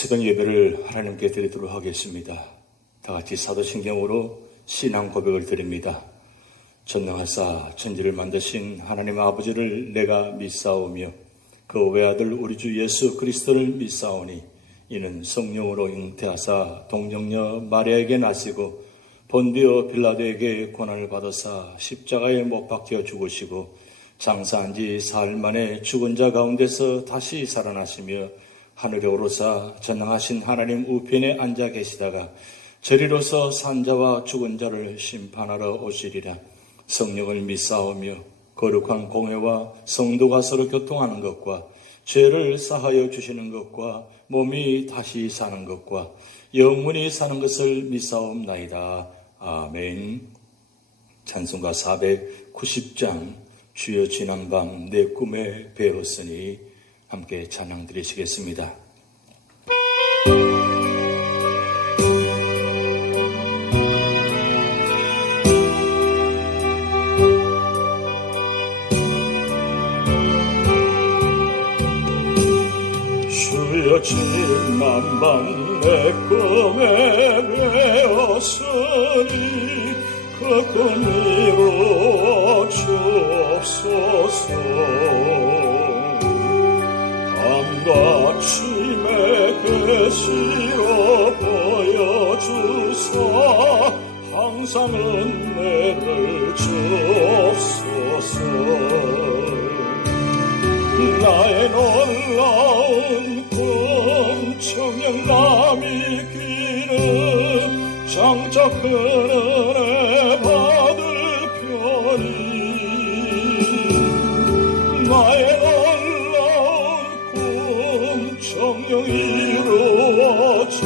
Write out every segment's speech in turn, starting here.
새벽 예배를 하나님께 드리도록 하겠습니다. 다 같이 사도신경으로 신앙 고백을 드립니다. 전능하사 천지를 만드신 하나님 아버지를 내가 믿사오며 그 외아들 우리 주 예수 그리스도를 믿사오니 이는 성령으로 잉태하사 동정녀 마리아에게 나시고 본디오 빌라도에게 고난을 받으사 십자가에 못 박혀 죽으시고 장사한 지 사흘 만에 죽은 자 가운데서 다시 살아나시며 하늘에 오르사 전능하신 하나님 우편에 앉아 계시다가 저리로서 산자와 죽은 자를 심판하러 오시리라. 성령을 믿사오며 거룩한 공회와 성도가 서로 교통하는 것과 죄를 사하여 주시는 것과 몸이 다시 사는 것과 영원히 사는 것을 믿사옵나이다. 아멘. 찬송가 490장 주여 지난밤 내 꿈에 배웠으니 함께 찬양 드리시겠습니다. 주여 지난밤 내 꿈에 배웠으니 그 꿈 이루어 주옵소서. 밤같이 계시어 보여주사 항상 은혜를 주옵소서. 나의 놀라운 꿈 청량남이 기는 장차 큰 은혜 받을 편이 나의 성령 이루어져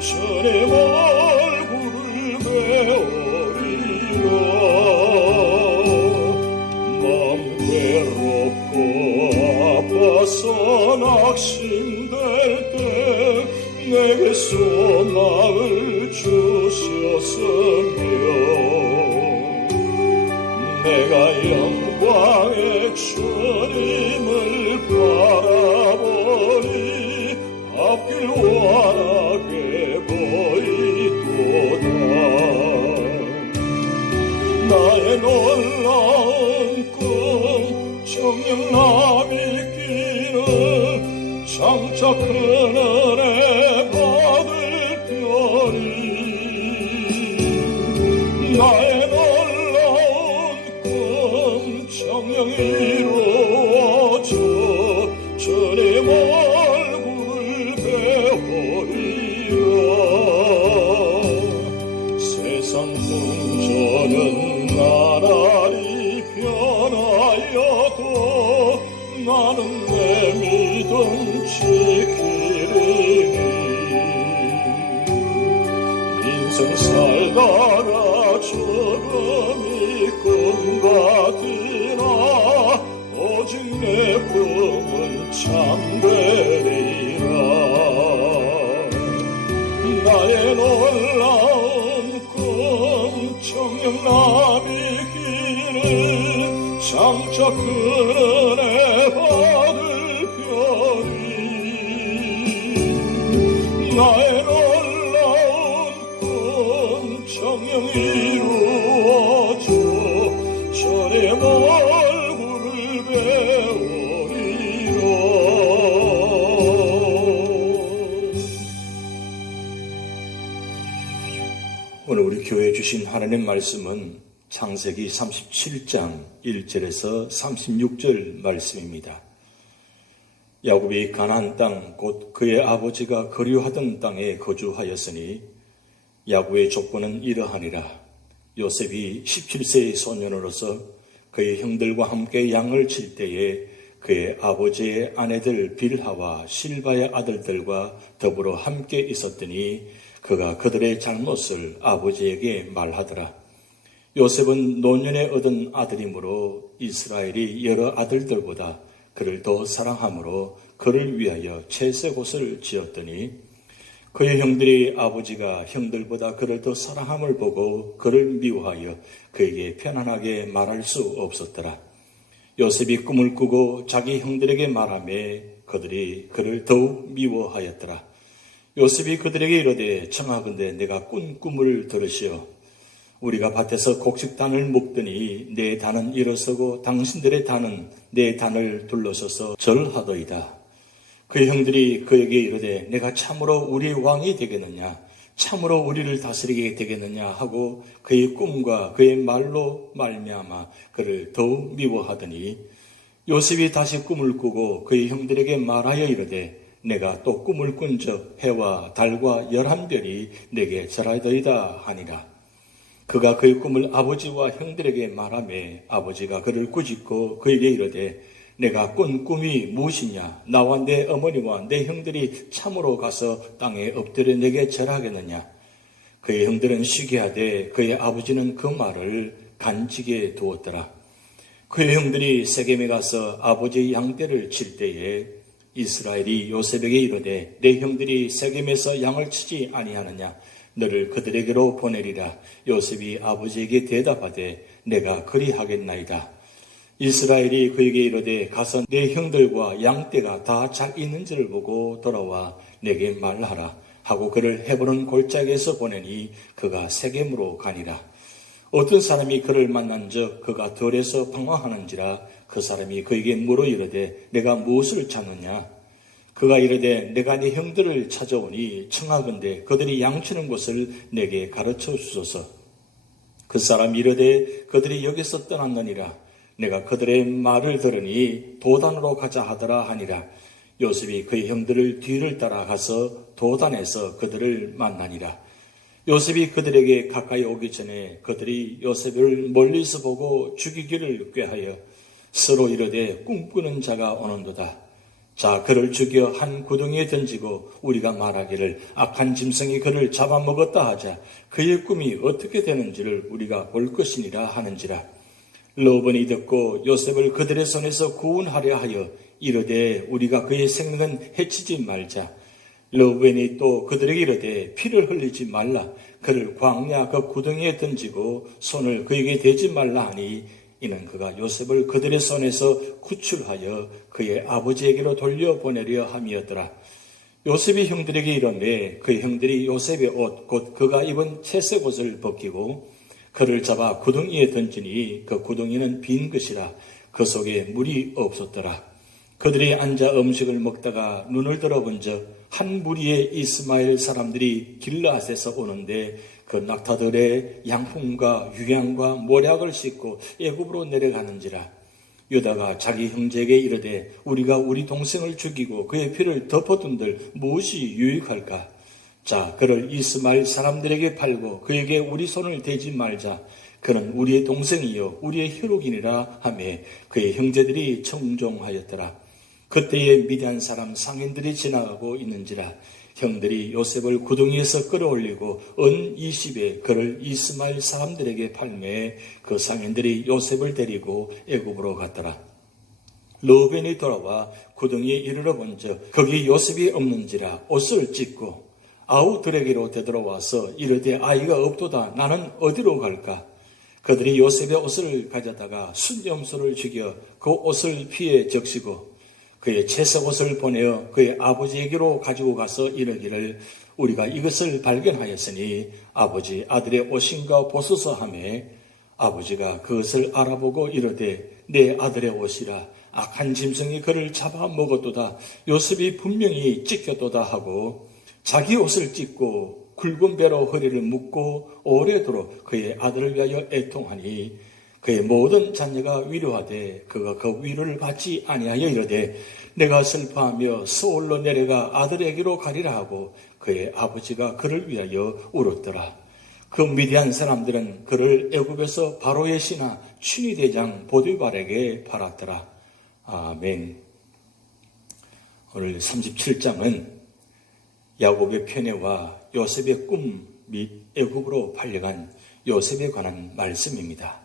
주님 얼굴을 배우리라. 마음 괴롭고 아파서 낙심될 때 내게 소망을 주셨으며 내가 영광의 주님을 바라보니 앞길 환하게 보이도다. 나의 놀라운 꿈 청량남이 끼는 장차 큰 은혜 받을 편이 나의 놀라운 꿈 청량 이루어져 주님 얼굴을 배우리라. 세상 풍조는 나날이 변하여도 나는 내 믿음 지키리니 인생 살다가 죽음이 꿈 같으나 오직 내 꿈은 참되리라. 나의 놀라운 꿈 청량남이 기는 장차 큰 은혜 받을 편이 나의 놀라운 꿈 청량 이루어져 주님 얼굴을 배우리라. 오늘 우리 교회에 주신 하나님 말씀은 창세기 37장 1절에서 36절 말씀입니다. 야곱이 가나안 땅 곧 그의 아버지가 거류하던 땅에 거주하였으니 야곱의 족보는 이러하니라. 요셉이 17세의 소년으로서 그의 형들과 함께 양을 칠 때에 그의 아버지의 아내들 빌하와 실바의 아들들과 더불어 함께 있었더니 그가 그들의 잘못을 아버지에게 말하더라. 요셉은 노년에 얻은 아들이므로 이스라엘이 여러 아들들보다 그를 더 사랑하므로 그를 위하여 채색옷을 지었더니 그의 형들이 아버지가 형들보다 그를 더 사랑함을 보고 그를 미워하여 그에게 편안하게 말할 수 없었더라. 요셉이 꿈을 꾸고 자기 형들에게 말하며 그들이 그를 더욱 미워하였더라. 요셉이 그들에게 이르되 청하건대 내가 꾼 꿈을 들으시오. 우리가 밭에서 곡식단을 묶더니 내 단은 일어서고 당신들의 단은 내 단을 둘러서서 절하더이다. 그의 형들이 그에게 이르되 내가 참으로 우리의 왕이 되겠느냐, 참으로 우리를 다스리게 되겠느냐 하고 그의 꿈과 그의 말로 말미암아 그를 더욱 미워하더니 요셉이 다시 꿈을 꾸고 그의 형들에게 말하여 이르되 내가 또 꿈을 꾼적 해와 달과 11별이 내게 절하더이다 하니라. 그가 그의 꿈을 아버지와 형들에게 말하매 아버지가 그를 꾸짖고 그에게 이르되 내가 꾼 꿈이 무엇이냐? 나와 내 어머니와 내 형들이 참으로 가서 땅에 엎드려 내게 절하겠느냐? 그의 형들은 쉬게 하되 그의 아버지는 그 말을 간직해 두었더라. 그의 형들이 세겜에 가서 아버지의 양떼를 칠 때에 이스라엘이 요셉에게 이르되 내 형들이 세겜에서 양을 치지 아니하느냐? 너를 그들에게로 보내리라. 요셉이 아버지에게 대답하되 내가 그리하겠나이다. 이스라엘이 그에게 이르되 가서 내 형들과 양떼가 다 잘 있는지를 보고 돌아와 내게 말하라 하고 그를 헤브론 골짜기에서 보내니 그가 세겜으로 가니라. 어떤 사람이 그를 만난즉 그가 들에서 방황하는지라 그 사람이 그에게 물어 이르되 내가 무엇을 찾느냐? 그가 이르되 내가 네 형들을 찾아오니 청하건대 그들이 양치는 곳을 내게 가르쳐 주소서. 그 사람이 이르되 그들이 여기서 떠났느니라. 내가 그들의 말을 들으니 도단으로 가자 하더라 하니라. 요셉이 그의 형들을 뒤를 따라가서 도단에서 그들을 만나니라. 요셉이 그들에게 가까이 오기 전에 그들이 요셉을 멀리서 보고 죽이기를 꾀하여 서로 이르되 꿈꾸는 자가 오는도다. 자, 그를 죽여 한 구덩이에 던지고 우리가 말하기를 악한 짐승이 그를 잡아먹었다 하자. 그의 꿈이 어떻게 되는지를 우리가 볼 것이니라 하는지라. 르우벤이 듣고 요셉을 그들의 손에서 구원하려 하여 이르되 우리가 그의 생명은 해치지 말자. 르우벤이 또 그들에게 이르되 피를 흘리지 말라. 그를 광야 그 구덩이에 던지고 손을 그에게 대지 말라 하니 이는 그가 요셉을 그들의 손에서 구출하여 그의 아버지에게로 돌려보내려 함이었더라. 요셉이 형들에게 이르매 그의 형들이 요셉의 옷 곧 그가 입은 채색 옷을 벗기고 그를 잡아 구덩이에 던지니 그 구덩이는 빈 것이라 그 속에 물이 없었더라. 그들이 앉아 음식을 먹다가 눈을 들어본즉 한 무리의 이스마엘 사람들이 길르앗에서 오는데 그 낙타들의 양품과 유향과 모략을 싣고 애굽으로 내려가는지라. 유다가 자기 형제에게 이르되 우리가 우리 동생을 죽이고 그의 피를 덮어둔들 무엇이 유익할까? 자, 그를 이스마엘 사람들에게 팔고 그에게 우리 손을 대지 말자. 그는 우리의 동생이요 우리의 혈육이니라 하며 그의 형제들이 청종하였더라. 그때에 미디안 사람 상인들이 지나가고 있는지라. 형들이 요셉을 구덩이에서 끌어올리고 은 20에 그를 이스마엘 사람들에게 팔매 그 상인들이 요셉을 데리고 애굽으로 갔더라. 르우벤이 돌아와 구덩이에 이르러 본즉 거기 요셉이 없는지라 옷을 찢고 아우들에게로 되돌아와서 이르되 아이가 없도다. 나는 어디로 갈까? 그들이 요셉의 옷을 가져다가 순염소를 죽여 그 옷을 피에 적시고 그의 채색 옷을 보내어 그의 아버지에게로 가지고 가서 이르기를 우리가 이것을 발견하였으니 아버지 아들의 옷인가 보소서 하매 아버지가 그것을 알아보고 이르되 내 아들의 옷이라 악한 짐승이 그를 잡아먹었도다. 요셉이 분명히 찢겼도다 하고 자기 옷을 찢고 굵은 배로 허리를 묶고 오래도록 그의 아들을 위하여 애통하니 그의 모든 자녀가 위로하되 그가 그 위로를 받지 아니하여 이르되 내가 슬퍼하며 서울로 내려가 아들에게로 가리라 하고 그의 아버지가 그를 위하여 울었더라. 그 미디안 사람들은 그를 애굽에서 바로의 신하 춘위대장 보디발에게 팔았더라. 아멘. 오늘 37장은 야곱의 편애와 요셉의 꿈 및 애굽으로 팔려간 요셉에 관한 말씀입니다.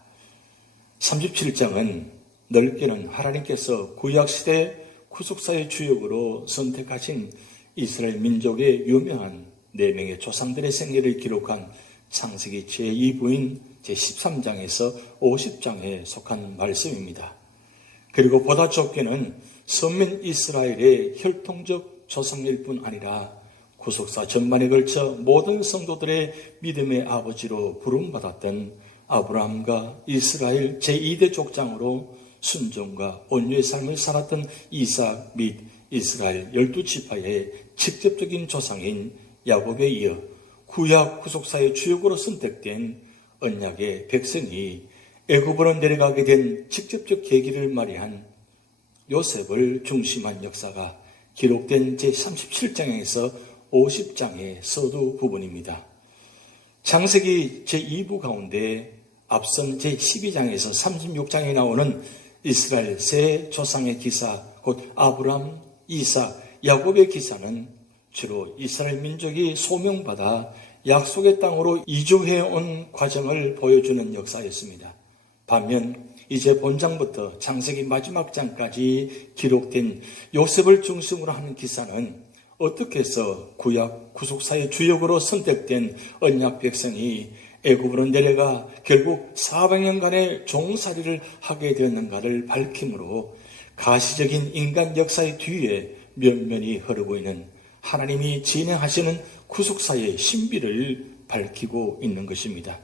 37장은 넓게는 하나님께서 구약시대 구속사의 주역으로 선택하신 이스라엘 민족의 유명한 4명의 조상들의 생애를 기록한 창세기 제2부인 제13장에서 50장에 속한 말씀입니다. 그리고 보다 좁게는 선민 이스라엘의 혈통적 조상일 뿐 아니라 구속사 전반에 걸쳐 모든 성도들의 믿음의 아버지로 부름받았던 아브라함과 이스라엘 제2대 족장으로 순종과 온유의 삶을 살았던 이삭 및 이스라엘 12지파의 직접적인 조상인 야곱에 이어 구약 구속사의 주역으로 선택된 언약의 백성이 애굽으로 내려가게 된 직접적 계기를 말이한 요셉을 중심한 역사가 기록된 제37장에서 50장의 서두 부분입니다. 창세기 제2부 가운데 앞선 제12장에서 36장에 나오는 이스라엘 세 조상의 기사, 곧 아브람, 이삭, 야곱의 기사는 주로 이스라엘 민족이 소명받아 약속의 땅으로 이주해온 과정을 보여주는 역사였습니다. 반면 이제 본장부터 창세기 마지막 장까지 기록된 요셉을 중심으로 하는 기사는 어떻게 해서 구약 구속사의 주역으로 선택된 언약 백성이 애굽으로 내려가 결국 400년간의 종살이를 하게 되었는가를 밝히므로 가시적인 인간 역사의 뒤에 면면이 흐르고 있는 하나님이 진행하시는 구속사의 신비를 밝히고 있는 것입니다.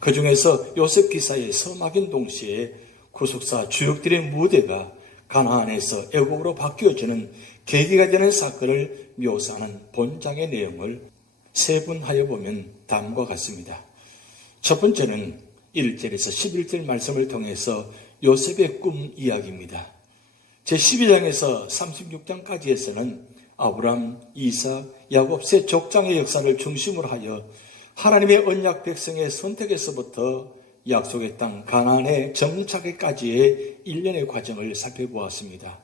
그 중에서 요셉 기사의 서막인 동시에 구속사 주역들의 무대가 가나안에서 애굽으로 바뀌어지는 계기가 되는 사건을 묘사하는 본장의 내용을 세분하여 보면 다음과 같습니다. 첫 번째는 1절에서 11절 말씀을 통해서 요셉의 꿈 이야기입니다. 제12장에서 36장까지에서는 아브람, 이삭, 야곱 세 족장의 역사를 중심으로 하여 하나님의 언약 백성의 선택에서부터 약속의 땅 가나안에 정착에까지의 일련의 과정을 살펴보았습니다.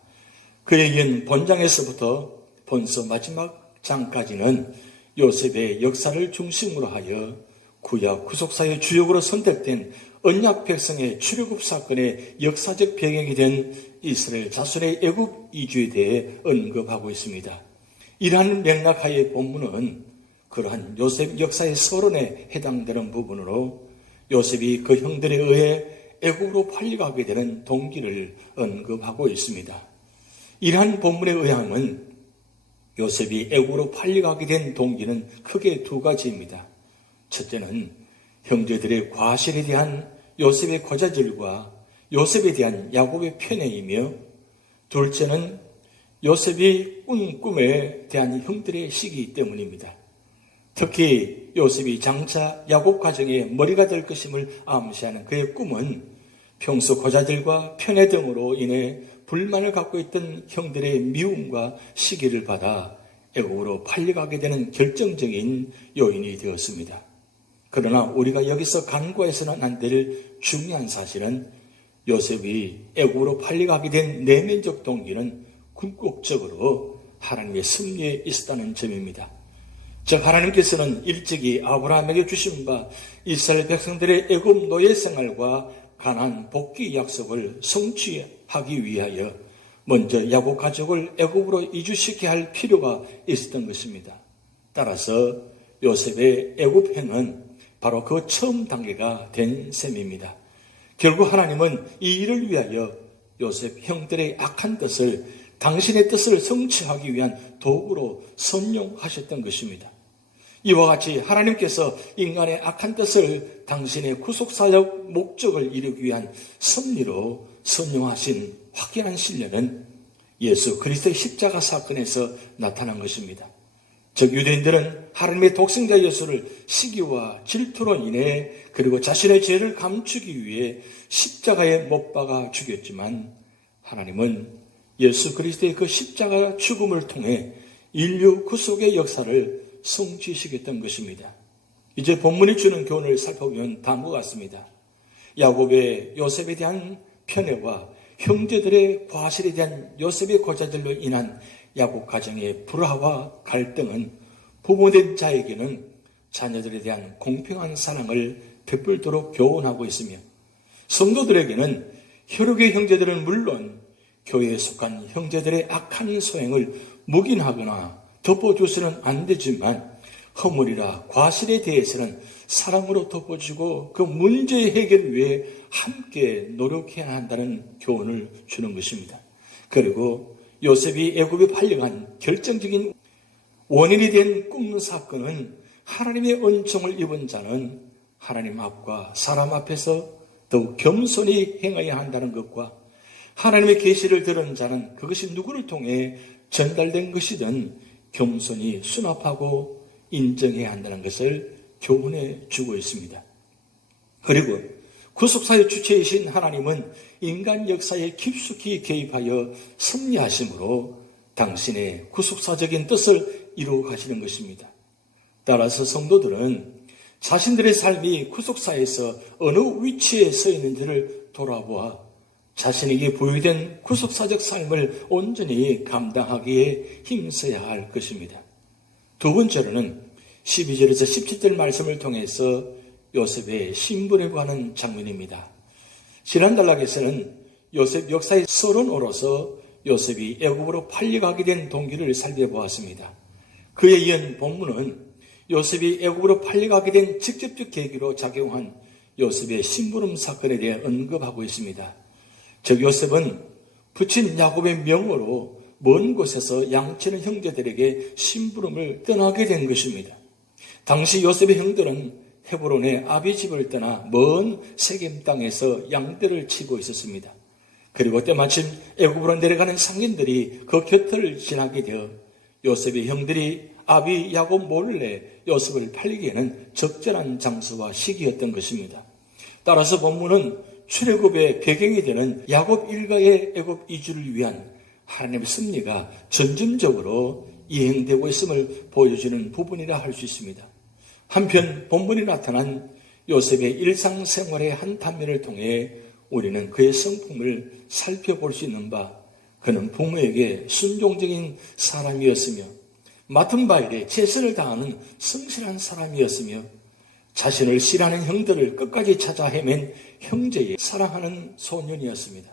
그에 이은 본장에서부터 본서 마지막 장까지는 요셉의 역사를 중심으로 하여 구약 구속사의 주역으로 선택된 언약 백성의 출애굽 사건의 역사적 배경이 된 이스라엘 자손의 애굽 이주에 대해 언급하고 있습니다. 이러한 맥락하의 본문은 그러한 요셉 역사의 서론에 해당되는 부분으로 요셉이 그 형들에 의해 애굽으로 팔려가게 되는 동기를 언급하고 있습니다. 이러한 본문의 의향은 요셉이 애굽으로 팔려가게 된 동기는 크게 두 가지입니다. 첫째는 형제들의 과실에 대한 요셉의 고자질과 요셉에 대한 야곱의 편애이며, 둘째는 요셉이 꾼 꿈에 대한 형들의 시기 때문입니다. 특히 요셉이 장차 야곱 가정의 머리가 될 것임을 암시하는 그의 꿈은 평소 고자질과 편애 등으로 인해 불만을 갖고 있던 형들의 미움과 시기를 받아 애굽으로 팔려가게 되는 결정적인 요인이 되었습니다. 그러나 우리가 여기서 간과해서는 안 될 중요한 사실은 요셉이 애굽으로 팔려가게 된 내면적 동기는 궁극적으로 하나님의 섭리에 있었다는 점입니다. 즉 하나님께서는 일찍이 아브라함에게 주신 바 이스라엘 백성들의 애굽 노예 생활과 가나안 복귀 약속을 성취하기 위하여 먼저 야곱 가족을 애굽으로 이주시켜야 할 필요가 있었던 것입니다. 따라서 요셉의 애굽행은 바로 그 처음 단계가 된 셈입니다. 결국 하나님은 이 일을 위하여 요셉 형들의 악한 뜻을 당신의 뜻을 성취하기 위한 도구로 선용하셨던 것입니다. 이와 같이 하나님께서 인간의 악한 뜻을 당신의 구속사적 목적을 이루기 위한 섭리로 선용하신 확연한 신뢰는 예수 그리스도의 십자가 사건에서 나타난 것입니다. 즉 유대인들은 하나님의 독생자 예수를 시기와 질투로 인해 그리고 자신의 죄를 감추기 위해 십자가에 못 박아 죽였지만, 하나님은 예수 그리스도의 그 십자가 죽음을 통해 인류 구속의 역사를 성취시켰던 것입니다. 이제 본문이 주는 교훈을 살펴보면 다음과 같습니다. 야곱의 요셉에 대한 편애와 형제들의 과실에 대한 요셉의 고자질로 인한 야곱 가정의 불화와 갈등은 부모된 자에게는 자녀들에 대한 공평한 사랑을 베풀도록 교훈하고 있으며, 성도들에게는 혈육의 형제들은 물론 교회에 속한 형제들의 악한 소행을 묵인하거나 덮어줘서는 안 되지만 허물이라 과실에 대해서는 사랑으로 덮어주고 그 문제의 해결을 위해 함께 노력해야 한다는 교훈을 주는 것입니다. 그리고 요셉이 애굽에 팔려간 결정적인 원인이 된 꿈 사건은 하나님의 은총을 입은 자는 하나님 앞과 사람 앞에서 더욱 겸손히 행해야 한다는 것과 하나님의 계시를 들은 자는 그것이 누구를 통해 전달된 것이든 겸손히 수납하고 인정해야 한다는 것을 교훈해 주고 있습니다. 그리고 구속사의 주체이신 하나님은 인간 역사에 깊숙이 개입하여 섭리하심으로 당신의 구속사적인 뜻을 이루어 가시는 것입니다. 따라서 성도들은 자신들의 삶이 구속사에서 어느 위치에 서 있는지를 돌아보아 자신에게 부여된 구속사적 삶을 온전히 감당하기에 힘써야 할 것입니다. 두 번째로는 12절에서 17절 말씀을 통해서 요셉의 신분에 관한 장면입니다. 지난 단락에서는 요셉 역사의 서론으로서 요셉이 애굽으로 팔려가게 된 동기를 살펴보았습니다. 그에 이은 본문은 요셉이 애굽으로 팔려가게 된 직접적 계기로 작용한 요셉의 심부름 사건에 대해 언급하고 있습니다. 즉 요셉은 부친 야곱의 명으로 먼 곳에서 양치는 형제들에게 심부름을 떠나게 된 것입니다. 당시 요셉의 형들은 헤브론의 아비 집을 떠나 먼 세겜 땅에서 양떼를 치고 있었습니다. 그리고 때마침 애굽으로 내려가는 상인들이 그 곁을 지나게 되어 요셉의 형들이 아비 야곱 몰래 요셉을 팔리기에는 적절한 장소와 시기였던 것입니다. 따라서 본문은 출애굽의 배경이 되는 야곱 일가의 애굽 이주를 위한 하나님의 섭리가 점진적으로 이행되고 있음을 보여주는 부분이라 할 수 있습니다. 한편 본문에 나타난 요셉의 일상생활의 한 단면을 통해 우리는 그의 성품을 살펴볼 수 있는 바, 그는 부모에게 순종적인 사람이었으며 맡은 바 일에 최선을 다하는 성실한 사람이었으며 자신을 싫어하는 형들을 끝까지 찾아 헤맨 형제의 사랑하는 소년이었습니다.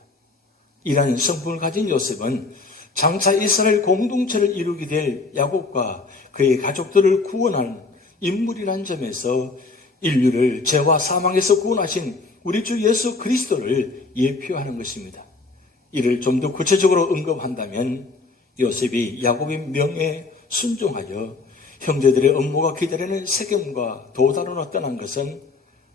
이러한 성품을 가진 요셉은 장차 이스라엘 공동체를 이루게 될 야곱과 그의 가족들을 구원한 인물이라는 점에서 인류를 죄와 사망에서 구원하신 우리 주 예수 그리스도를 예표하는 것입니다. 이를 좀 더 구체적으로 언급한다면 요셉이 야곱의 명에 순종하여 형제들의 업무가 기다리는 세겜과 도단으로 떠난 것은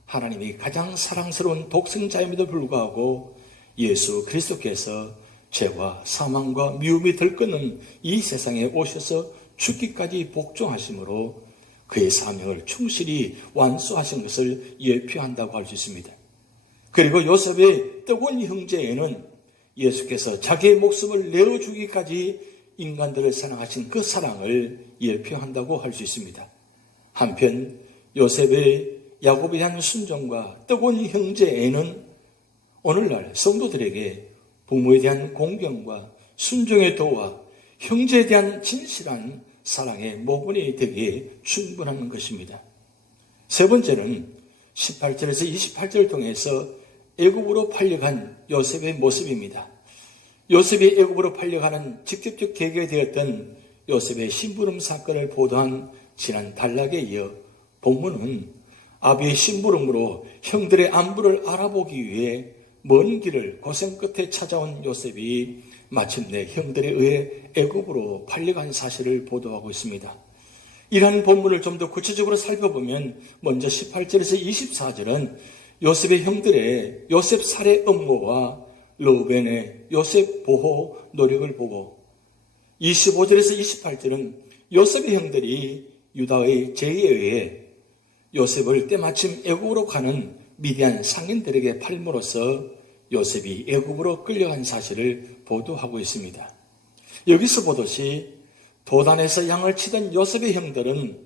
하나님이 가장 사랑스러운 독생자임에도 불구하고 예수 그리스도께서 죄와 사망과 미움이 들끓는 이 세상에 오셔서 죽기까지 복종하심으로 그의 사명을 충실히 완수하신 것을 예표한다고 할 수 있습니다. 그리고 요셉의 뜨거운 형제에는 예수께서 자기의 목숨을 내어주기까지 인간들을 사랑하신 그 사랑을 예표한다고 할 수 있습니다. 한편 요셉의 야곱에 대한 순종과 뜨거운 형제에는 오늘날 성도들에게 부모에 대한 공경과 순종의 도와 형제에 대한 진실한 사랑의 모본이 되기에 충분한 것입니다. 세 번째는 18절에서 28절을 통해서 애굽으로 팔려간 요셉의 모습입니다. 요셉이 애굽으로 팔려가는 직접적 계기가 되었던 요셉의 심부름 사건을 보도한 지난 단락에 이어 본문은 아비의 심부름으로 형들의 안부를 알아보기 위해 먼 길을 고생 끝에 찾아온 요셉이 마침내 형들에 의해 애굽으로 팔려간 사실을 보도하고 있습니다. 이러한 본문을 좀 더 구체적으로 살펴보면 먼저 18절에서 24절은 요셉의 형들의 요셉 살해 업무와 르우벤의 요셉 보호 노력을 보고 25절에서 28절은 요셉의 형들이 유다의 제의에 의해 요셉을 때마침 애굽으로 가는 미디안 상인들에게 팔므로써 요셉이 애굽으로 끌려간 사실을 보도하고 있습니다. 여기서 보듯이 도단에서 양을 치던 요셉의 형들은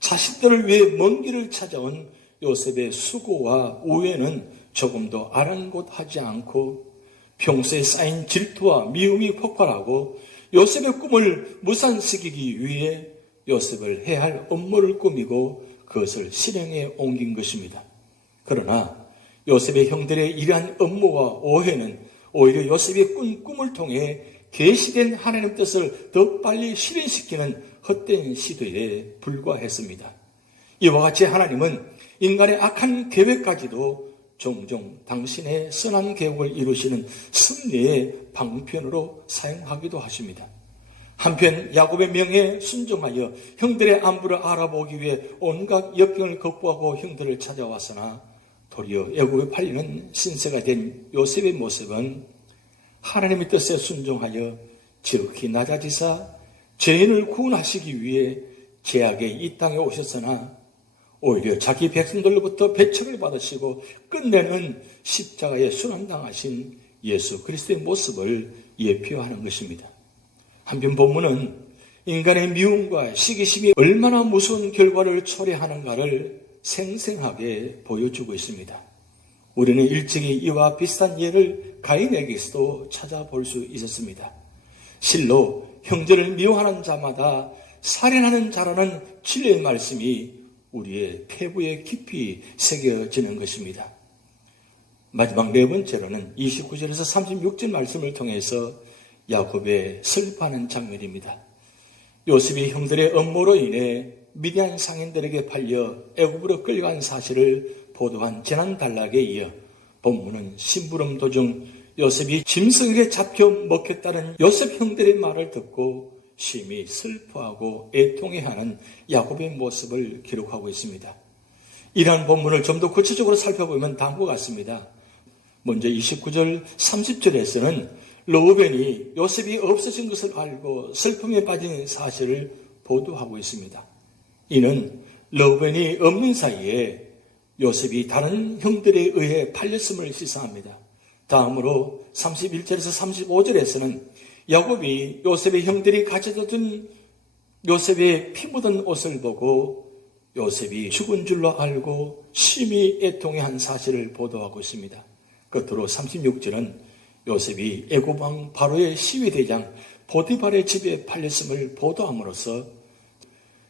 자신들을 위해 먼 길을 찾아온 요셉의 수고와 우애는 조금도 아랑곳하지 않고 평소에 쌓인 질투와 미움이 폭발하고 요셉의 꿈을 무산시키기 위해 요셉을 해야 할 업무를 꾸미고 그것을 실행에 옮긴 것입니다. 그러나 요셉의 형들의 이러한 업무와 오해는 오히려 요셉의 꾼 꿈을 통해 계시된 하나님의 뜻을 더 빨리 실현시키는 헛된 시도에 불과했습니다. 이와 같이 하나님은 인간의 악한 계획까지도 종종 당신의 선한 계획을 이루시는 승리의 방편으로 사용하기도 하십니다. 한편 야곱의 명에 순종하여 형들의 안부를 알아보기 위해 온갖 역경을 극복하고 형들을 찾아왔으나 도리어 애굽에 팔리는 신세가 된 요셉의 모습은 하나님의 뜻에 순종하여 지극히 낮아지사 죄인을 구원하시기 위해 죄악의 이 땅에 오셨으나 오히려 자기 백성들로부터 배척을 받으시고 끝내는 십자가에 순환당하신 예수 그리스도의 모습을 예표하는 것입니다. 한편 본문은 인간의 미움과 시기심이 얼마나 무서운 결과를 초래하는가를 생생하게 보여주고 있습니다. 우리는 일찍이 이와 비슷한 예를 가인에게서도 찾아볼 수 있었습니다. 실로 형제를 미워하는 자마다 살인하는 자라는 진리의 말씀이 우리의 폐부에 깊이 새겨지는 것입니다. 마지막 네 번째로는 29절에서 36절 말씀을 통해서 야곱의 슬퍼하는 장면입니다. 요셉이 형들의 음모로 인해 미디안 상인들에게 팔려 애굽으로 끌려간 사실을 보도한 지난 단락에 이어 본문은 심부름 도중 요셉이 짐승에게 잡혀 먹혔다는 요셉 형들의 말을 듣고 심히 슬퍼하고 애통해하는 야곱의 모습을 기록하고 있습니다. 이러한 본문을 좀 더 구체적으로 살펴보면 다음과 같습니다. 먼저 29절 30절에서는 르우벤이 요셉이 없어진 것을 알고 슬픔에 빠진 사실을 보도하고 있습니다. 이는 르우벤이 없는 사이에 요셉이 다른 형들에 의해 팔렸음을 시사합니다. 다음으로 31절에서 35절에서는 야곱이 요셉의 형들이 가져다 둔 요셉의 피 묻은 옷을 보고 요셉이 죽은 줄로 알고 심히 애통해한 사실을 보도하고 있습니다. 끝으로 36절은 요셉이 애굽 왕 바로의 시위대장 보디발의 집에 팔렸음을 보도함으로써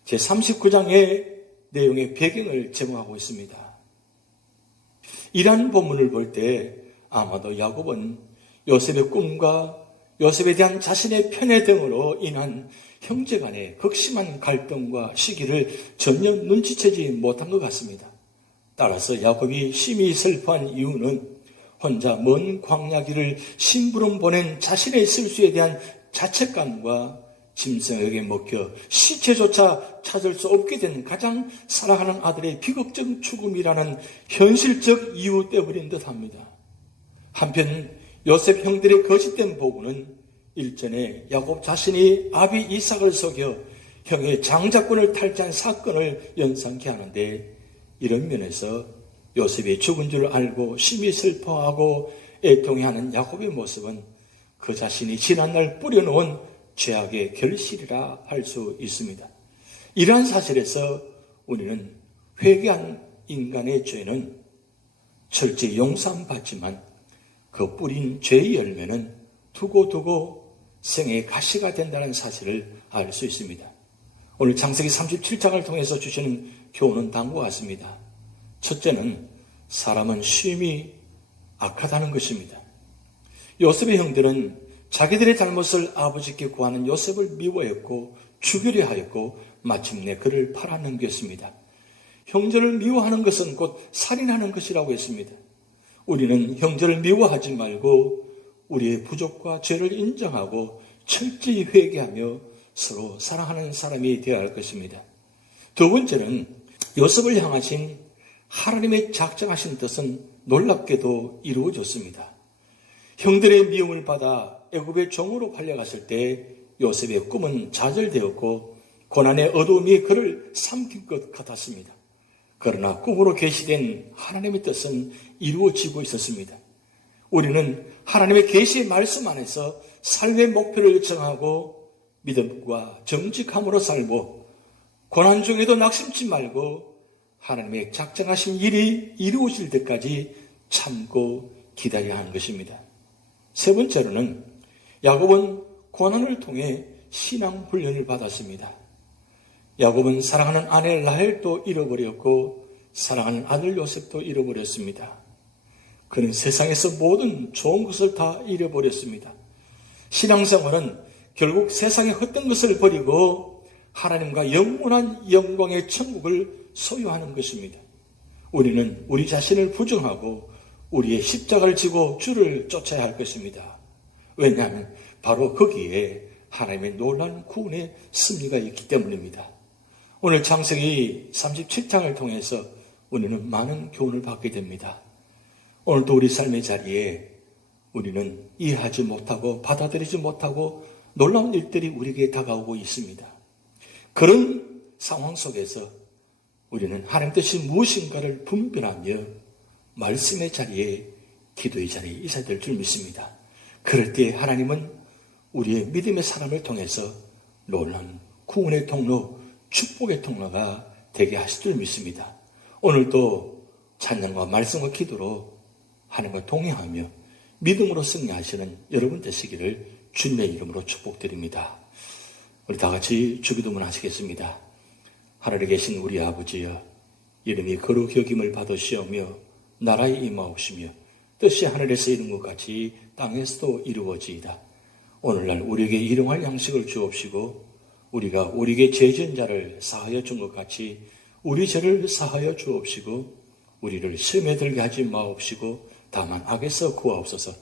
제39장의 내용의 배경을 제공하고 있습니다. 이러한 본문을 볼 때 아마도 야곱은 요셉의 꿈과 요셉에 대한 자신의 편애 등으로 인한 형제 간의 극심한 갈등과 시기를 전혀 눈치채지 못한 것 같습니다. 따라서 야곱이 심히 슬퍼한 이유는 혼자 먼 광야길을 심부름 보낸 자신의 실수에 대한 자책감과 짐승에게 먹혀 시체조차 찾을 수 없게 된 가장 사랑하는 아들의 비극적 죽음이라는 현실적 이유 때문인 듯합니다. 한편 요셉 형들의 거짓된 보고는 일전에 야곱 자신이 아비 이삭을 속여 형의 장자권을 탈취한 사건을 연상케 하는데 이런 면에서 요셉이 죽은 줄 알고 심히 슬퍼하고 애통해하는 야곱의 모습은 그 자신이 지난날 뿌려놓은 죄악의 결실이라 할 수 있습니다. 이러한 사실에서 우리는 회개한 인간의 죄는 철저히 용서받지만 그 뿌린 죄의 열매는 두고두고 생의 가시가 된다는 사실을 알 수 있습니다. 오늘 창세기 37장을 통해서 주시는 교훈은 다음과 같습니다. 첫째는 사람은 심히 악하다는 것입니다. 요셉의 형들은 자기들의 잘못을 아버지께 구하는 요셉을 미워했고 죽이려 하였고 마침내 그를 팔아넘겼습니다. 형제를 미워하는 것은 곧 살인하는 것이라고 했습니다. 우리는 형제를 미워하지 말고 우리의 부족과 죄를 인정하고 철저히 회개하며 서로 사랑하는 사람이 되어야 할 것입니다. 두 번째는 요셉을 향하신 하나님의 작정하신 뜻은 놀랍게도 이루어졌습니다. 형들의 미움을 받아 애굽의 종으로 팔려갔을 때 요셉의 꿈은 좌절되었고 고난의 어두움이 그를 삼킨 것 같았습니다. 그러나 꿈으로 계시된 하나님의 뜻은 이루어지고 있었습니다. 우리는 하나님의 계시의 말씀 안에서 삶의 목표를 정하고 믿음과 정직함으로 살고 고난 중에도 낙심치 말고 하나님의 작정하신 일이 이루어질 때까지 참고 기다려야 하는 것입니다. 세 번째로는 야곱은 고난을 통해 신앙 훈련을 받았습니다. 야곱은 사랑하는 아내 라헬도 잃어버렸고 사랑하는 아들 요셉도 잃어버렸습니다. 그는 세상에서 모든 좋은 것을 다 잃어버렸습니다. 신앙생활은 결국 세상의 헛된 것을 버리고 하나님과 영원한 영광의 천국을 소유하는 것입니다. 우리는 우리 자신을 부정하고 우리의 십자가를 지고 주를 쫓아야 할 것입니다. 왜냐하면 바로 거기에 하나님의 놀라운 구원의 승리가 있기 때문입니다. 오늘 창세기 37장을 통해서 우리는 많은 교훈을 받게 됩니다. 오늘도 우리 삶의 자리에 우리는 이해하지 못하고 받아들이지 못하고 놀라운 일들이 우리에게 다가오고 있습니다. 그런 상황 속에서 우리는 하나님 뜻이 무엇인가를 분별하며 말씀의 자리에, 기도의 자리에 있어야 될 줄 믿습니다. 그럴 때 하나님은 우리의 믿음의 사람을 통해서 놀라운 구원의 통로, 축복의 통로가 되게 하실 줄 믿습니다. 오늘도 찬양과 말씀과 기도로 하나님과 동행하며 믿음으로 승리하시는 여러분 되시기를 주님의 이름으로 축복드립니다. 우리 다 같이 주기도문 하시겠습니다. 하늘에 계신 우리 아버지여, 이름이 거룩히 여김을 받으시오며 나라에 임하옵시며 뜻이 하늘에서 이룬 것 같이 땅에서도 이루어지이다. 오늘날 우리에게 일용할 양식을 주옵시고 우리가 우리에게 죄 지은 자를 사하여 준 것 같이 우리 죄를 사하여 주옵시고 우리를 시험에 들게 하지 마옵시고 다만 악에서 구하옵소서.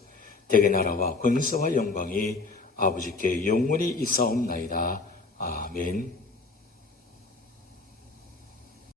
대개 나라와 권세와 영광이 아버지께 영원히 있사옵나이다. 아멘.